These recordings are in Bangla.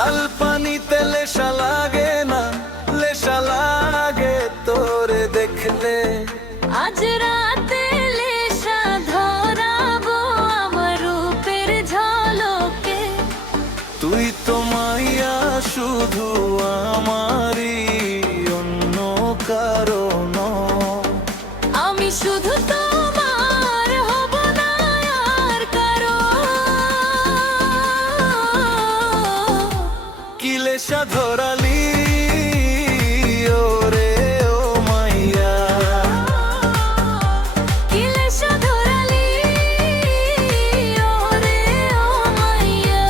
লাল পানিতে লেশা লাগে না, লেশা লাগে তোরে দেখলে। আজ রাতে লেশা ধরাবো আমার রূপের ঝলকে। তুই তো মাইয়া শুধু আমারই, অন্য কারো নয়। আমি শুধু তোমার হব না আর কারো। কি লেশা ধরালি ওরে ও মাইয়া, কি লেশা ধরালি ওরে ও মাইয়া।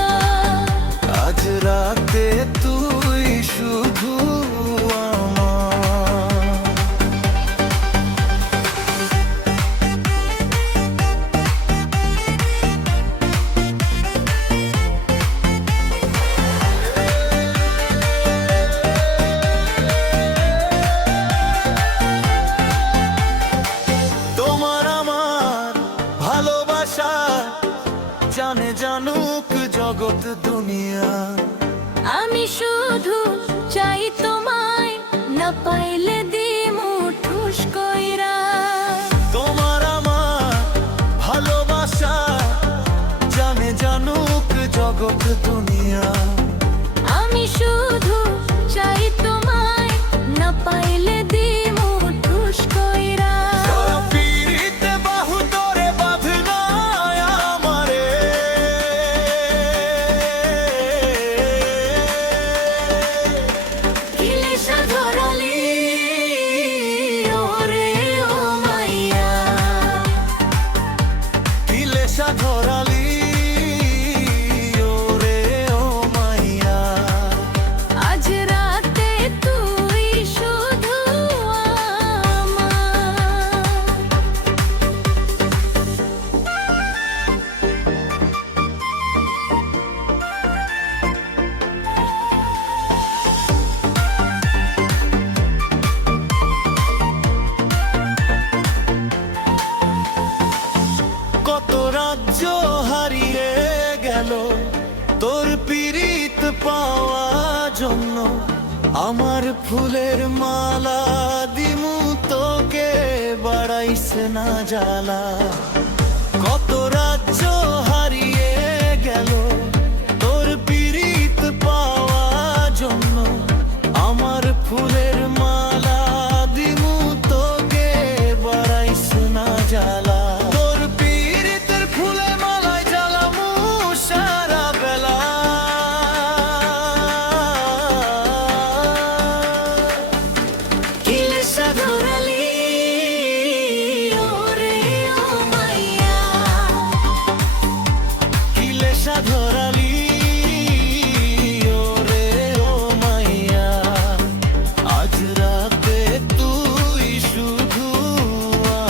আজ রাতে তুই শুধু আমার। তোমার আমার ভালোবাসা জানে জানুক জগৎ দুনিয়া। আমি শুধু চাই তোমায়, না পাইলে দিমু ঠুস কইরা। তোমার আমার ভালোবাসা জানে জানুক জগৎ দুনিয়া। আমি শুধু চাই তোমায়, না পাইলে দিমু ঠুস কইরা। পীড়িতে বাহু তোরে বাঁধনা আমারে, কি লেশা ধরালি ওরে ও মাইয়া। কি লেশা ধরালি ওরে ও মাইয়া। আজ রাতে তুই শুধু আমার। কত রাজ্য হারিয়ে গেল তোর পীড়িত পাওয়া জন্য। আমার ফুলের মালা দিমু তোকে, বাড়াইছে না জ্বালা। কত রাজ্য হারিয়ে গেল তোর পীড়িত পাওয়া জন্য। আমার ফুলের মালা দিমু তোকে, বাড়াইছে না জ্বালা। তোর পীড়িতের ফুলের মালায় জ্বালামু সারা বেলা। কি লেশা ধরালি ওরে ও মাইয়া। কি লেশা ধরালি ওরে ও মাইয়া। আজ রাতে তুই শুধু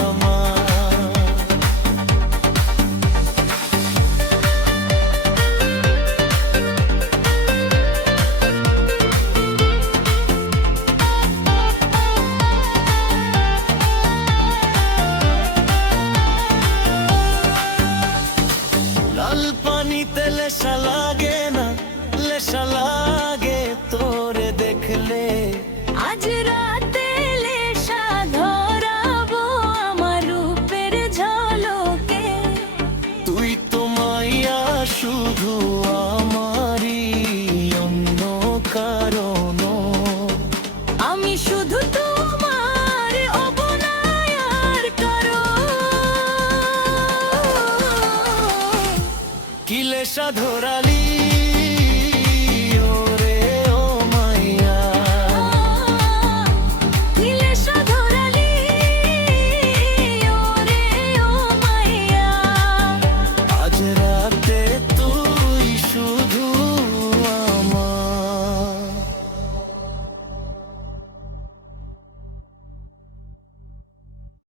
আমার। লাল পানিতে লেশা লাগে না, লেশা লাগে তোরে দেখলে। আজ রাতে লেশা ধরাবো আমার রূপের ঝলকে। তুই তো মাইয়া শুধু আমারই, অন্য কারো নয়। আমি শুধু তোমার হব না আর কারো। কি লেশা ধরালি